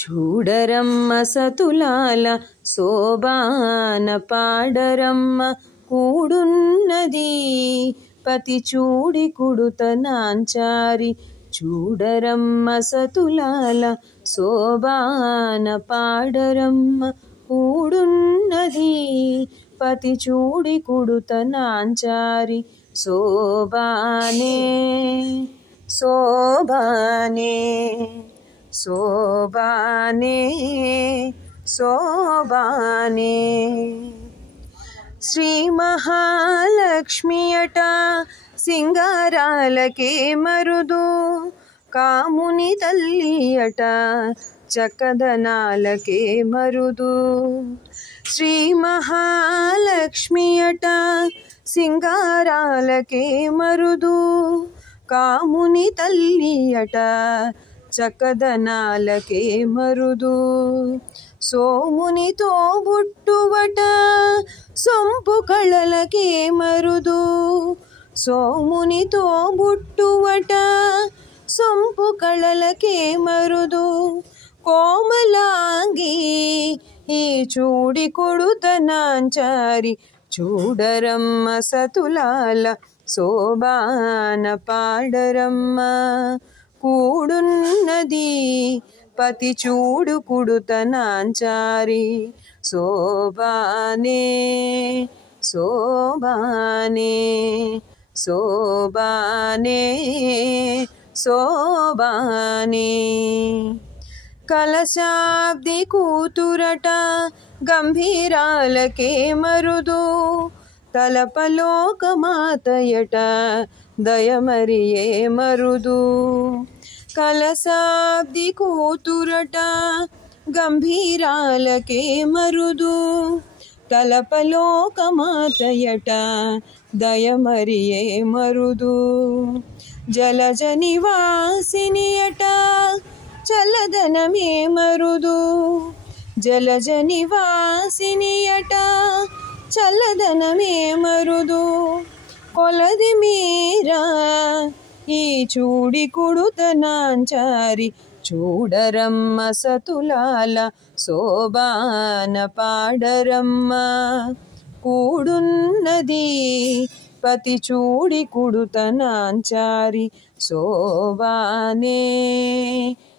చూడరమ్మ సతులాల శోభాన పాడరమ్మ కూడున్నది పతి చూడి కుడుత నాంచారి. చూడరమ్మ సతులాల శోభాన పాడరమ్మ కూడున్నది పతి చూడి కుడుత నాంచారి. శోభానే శోభానే శోభానే శోభానే. శ్రీ మహాలక్ష్మి అట సింగారాలకే మరుదు, కాముని తల్లి అట చక్కదనాలకే మరుదు. శ్రీ మహాలక్ష్మి అట సింగారాలకే మరుదు, కాముని తల్లి అట చక్కదనాలకే మరుదు. సోమునితో బుట్టువట సొంపు కళలకే మరుదు. సోమునితో బుట్టువట సొంపు కళలకే మరుదు. కోమలాంగి ఈ చూడి కొడుత నాంచారి. చూడరమ్మ సతులాల శోభాన పాడరమ్మ కూడున్నది పతి చూడు కుడుత నాంచారి. శోభానే శోభానే శోభానే శోభానే. కలశాబ్ది కూతురట గంభీరాలకే మరుదు, తలపలోకమాతయట దయమరియే మరుదు. కలశాబ్ది కూతురట గంభీరాలకే మరుదు, తలపలోకమాతయట దయమరియే మరుదు. జలజ నివాసినియట చల్లదనమే మరుదు. జలజ నివాసినియట చల్లదనమే మరుదు. కొలది మీరా ఈ చూడి కుడుత నాంచారి. చూడరమ్మ సతులాల శోభాన పాడరమ్మ కూడున్నది పతి చూడి కుడుత నాంచారి. శోభానే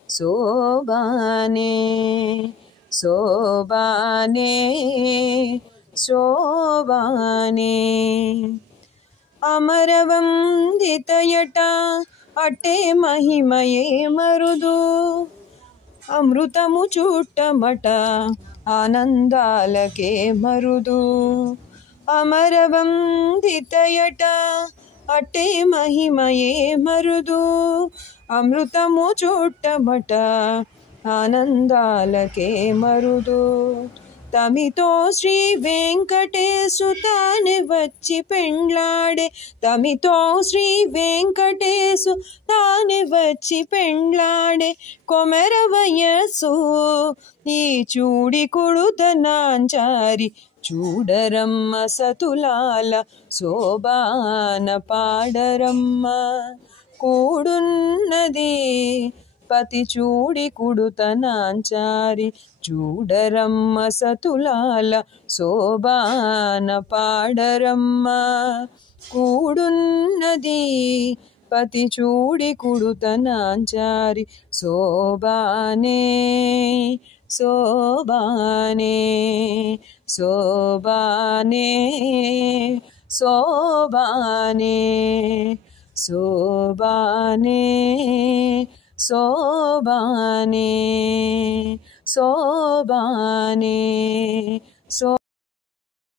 శోభానే శోభానే శోభానే. అమరవందితయట అట్టే మహిమయే మరుదు, అమృతము చుట్టమట ఆనందాలకే మరుదు. అమరవందితయట అట్టే మహిమయే మరుదు, అమృతము చుట్టమట ఆనందాలకే మరుదు. తమితో శ్రీ వెంకటేశు తానే వచ్చి పెండ్లాడే. తమితో శ్రీ వెంకటేశు తానే వచ్చి పెండ్లాడే. కొమెర వయస్సు ఈ చూడి కొడుత నాంచారి. చూడరమ్మ సతులాల శోభాన పాడరమ్మ కూడున్నది పతి చూడి కుడుత నాంచారి. చూడరమ్మ సతులాల శోభాన పాడరమ్మ కూడున్నది పతి చూడి కుడుత నాంచారి. శోభానే శోభానే శోభానే శోభానే శోభానే శోభానే శోభానే.